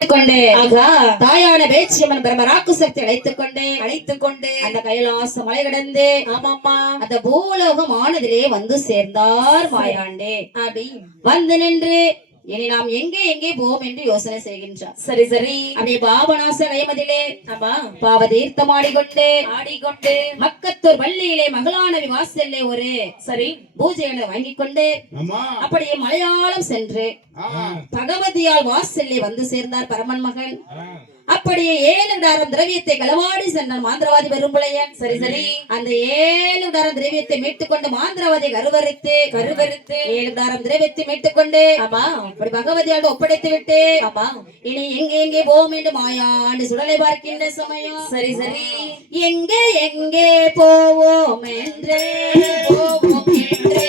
கொண்டு தாயான பேச்சியம்மன் பிரம்மராக்கு சக்தி அழைத்துக் கொண்டு அந்த கைலாச மலை கடந்து ஆமாம்மா அந்த பூலோகம் ஆனதிலே வந்து சேர்ந்தார் மாயாண்டே. அப்படி வந்து நின்று இனி நாம் எங்கே எங்கே போவோம் என்று யோசனை செய்கின்றார். சரி அப்படியே பாபநாச கயமதிலே பாவ தீர்த்தம் ஆடிக்கொண்டு மக்கத்தூர் பள்ளியிலே மகளானவி வாசல்லே ஒரு பூஜைகளை வாங்கிக் கொண்டு அப்படியே மலையாளம் சென்று பகவதியால் வாசல்லே வந்து சேர்ந்தார் பரமன் மகன். அப்படியே 7 டாரம் திரவியத்தை களவாடி சென்றான் மாந்திரவாதி பெரும்புளையன். சரி அந்த 7 டாரம் திரவியத்தை மீட்டுக் கொண்டு மாந்திரவாதி கருவறுத்து 7 டாரம் திரவியத்தை மீட்டுக் கொண்டு அப்படி பகவதியால் ஒப்படைத்து விட்டு இனி எங்கே போவோம் என்று மாயாண்டு சுடலை பார்க்கின்ற சமயம். சரி எங்கே எங்கே போவோம் என்றே போவோம் என்றே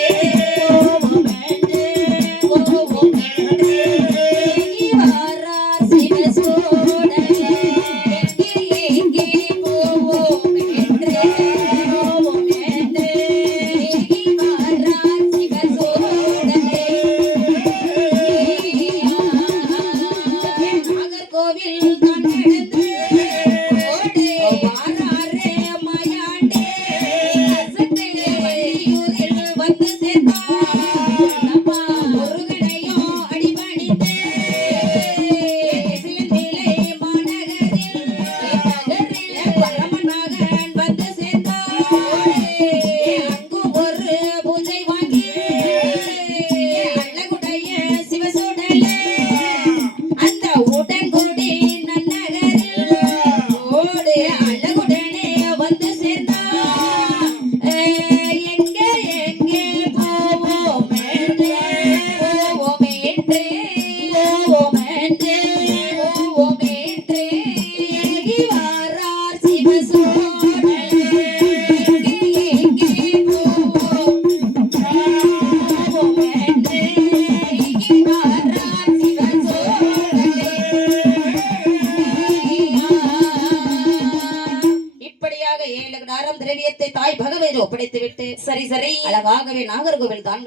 ஒப்படைத்து விட்டு சரி அழகாகவே நாகர்கோவில் தான்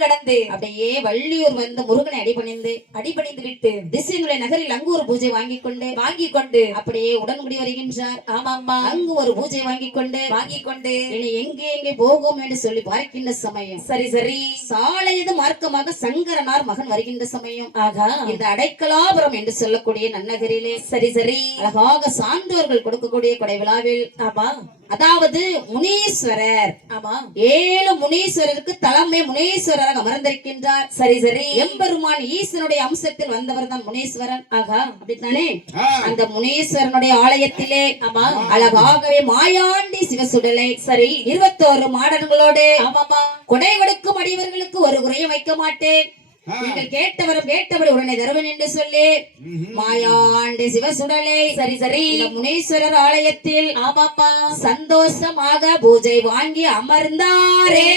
கடந்து அப்படியே வள்ளியூர் வந்து முருகனை அடிபணிந்து விட்டு திசைநிலை நகரில் அங்கு ஒரு பூஜை வாங்கி கொண்டு அப்படியே உடன்குடி வருகின்றார். ஆமாம்மா அங்கு ஒரு பூஜை வாங்கி கொண்டு இனி எங்கே போகும் என்று சொல்லி பார்க்கின்ற சமயம். சரி சாலையது மார்க்கமாக சங்கரனார் மகன் வருகின்ற சமயம். இந்த அடைக்கலாபுரம் என்று சொல்லக்கூடிய நன்னகரிலே சரி அழகாக சான்றோர்கள் கொடுக்கக்கூடிய கொடை விழாவில் அதாவது முனீஸ்வரர் 7 முனீஸ்வரருக்கு தலைமை முனீஸ்வரராக அமர்ந்திருக்கின்றார். சரி எம்பெருமான் ஈசனுடைய அம்சத்தில் வந்தவர் தான் முனீஸ்வரன். அப்படித்தானே அந்த முனீஸ்வரனுடைய ஆலயத்திலே அழகாகவே மாயாண்டி சிவசுடலை 21 மாடன்களோடு கொடை கொடுக்கும் அடியவர்களுக்கு ஒரு குறையும் வைக்க மாட்டேன், நீங்கள் கேட்டபடி உடனே தருவன் என்று சொல்லி மாயாண்டி சிவசுடலை சரி முனீஸ்வரர் ஆலயத்தில் சந்தோஷமாக பூஜை வாங்கி அமர்ந்தாரே.